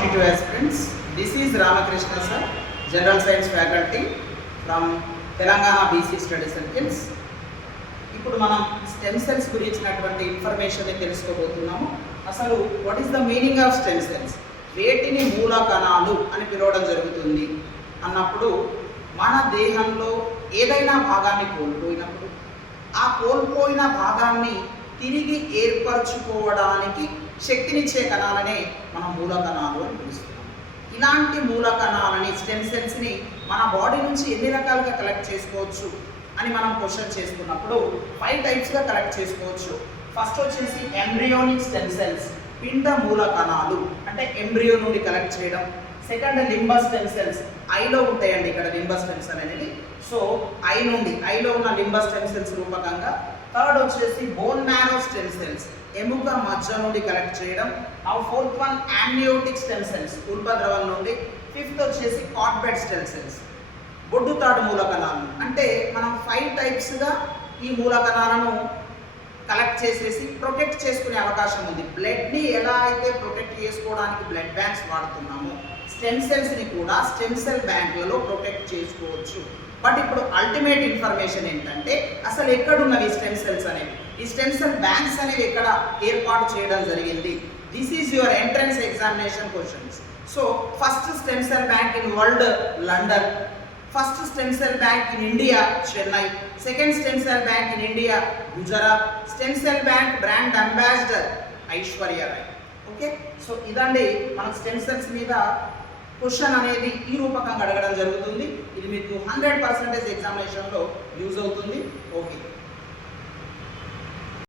competitive aspirants. This is Ramakrishna sir, General Science faculty from Telangana BC Study Circles. ఇప్పుడు మనం stem cells గురించినటువంటి information తెలుసుకోబోతున్నాము. అసలు what is the meaning of stem cells? వేటిని మూల కణాలు అని పిలవడం జరుగుతుంది అన్నప్పుడు, మన దేహంలో ఏదైనా భాగాన్ని కోల్పోయినప్పుడు ఆ కోల్పోయిన భాగాన్ని తిరిగి ఏర్పరచుకోవడానికి శక్తినిచ్చే కణాలనే మనం మూల కణాలు అని పిలుస్తున్నాం. ఇలాంటి మూల కణాలని, స్టెమ్ సెల్స్ని మన బాడీ నుంచి ఎన్ని రకాలుగా కలెక్ట్ చేసుకోవచ్చు అని మనం క్వశ్చన్ చేసుకున్నప్పుడు 5 టైప్స్గా కలెక్ట్ చేసుకోవచ్చు. ఫస్ట్ వచ్చేసి ఎంబ్రియోనిక్ స్టెమ్ సెల్స్, పిండ మూల కణాలు, అంటే ఎంబ్రియో నుండి కలెక్ట్ చేయడం. సెకండ్ లింబస్ స్టెమ్ సెల్స్, ఐలో ఉంటాయండి ఇక్కడ లింబస్ స్టెమ్ సెల్ అనేది. సో ఐలో ఉన్న లింబస్ స్టెమ్ సెల్స్ రూపకంగా. థర్డ్ వచ్చేసి బోన్ మ్యారో స్టెమ్ సెల్స్, ఎముక మజ్జ నుండి కలెక్ట్ చేయడం. Fourth one amniotic stem cells, ఉల్పద్రవం నుండి. ఫిఫ్త్ వచ్చేసి కార్డ్బెడ్ స్టెమ్ సెల్స్, బొడ్డుతాడు మూల కణాలు. అంటే మనం 5 టైప్స్గా ఈ మూల కణాలను కలెక్ట్ చేసేసి ప్రొటెక్ట్ చేసుకునే అవకాశం ఉంది. బ్లడ్ని ఎలా అయితే ప్రొటెక్ట్ చేసుకోవడానికి బ్లడ్ బ్యాంక్స్ వాడుతున్నామో, స్టెమ్ సెల్స్ని కూడా స్టెమ్ సెల్ బ్యాంకులలో ప్రొటెక్ట్ చేసుకోవచ్చు. బట్ ఇప్పుడు అల్టిమేట్ ఇన్ఫర్మేషన్ ఏంటంటే, అసలు ఎక్కడున్నవి స్టెమ్ సెల్స్ అనేవి, ఈ స్టెమ్ సెల్ బ్యాంక్స్ అనేవి ఎక్కడ ఏర్పాటు చేయడం జరిగింది? This is your entrance examination questions. So first stem cell bank in world, London. First stem cell bank in India, Chennai. Second stem cell bank in India, Gujarat. Stem cell bank brand ambassador Aishwarya Rai. Okay, so ఇదండి మన stem cells మీద question అనేది ఈ రూపకంగా అడగడం జరుగుతుంది. ఇది మీకు 100% ఎగ్జామినేషన్లో యూజ్ అవుతుంది. ఓకే.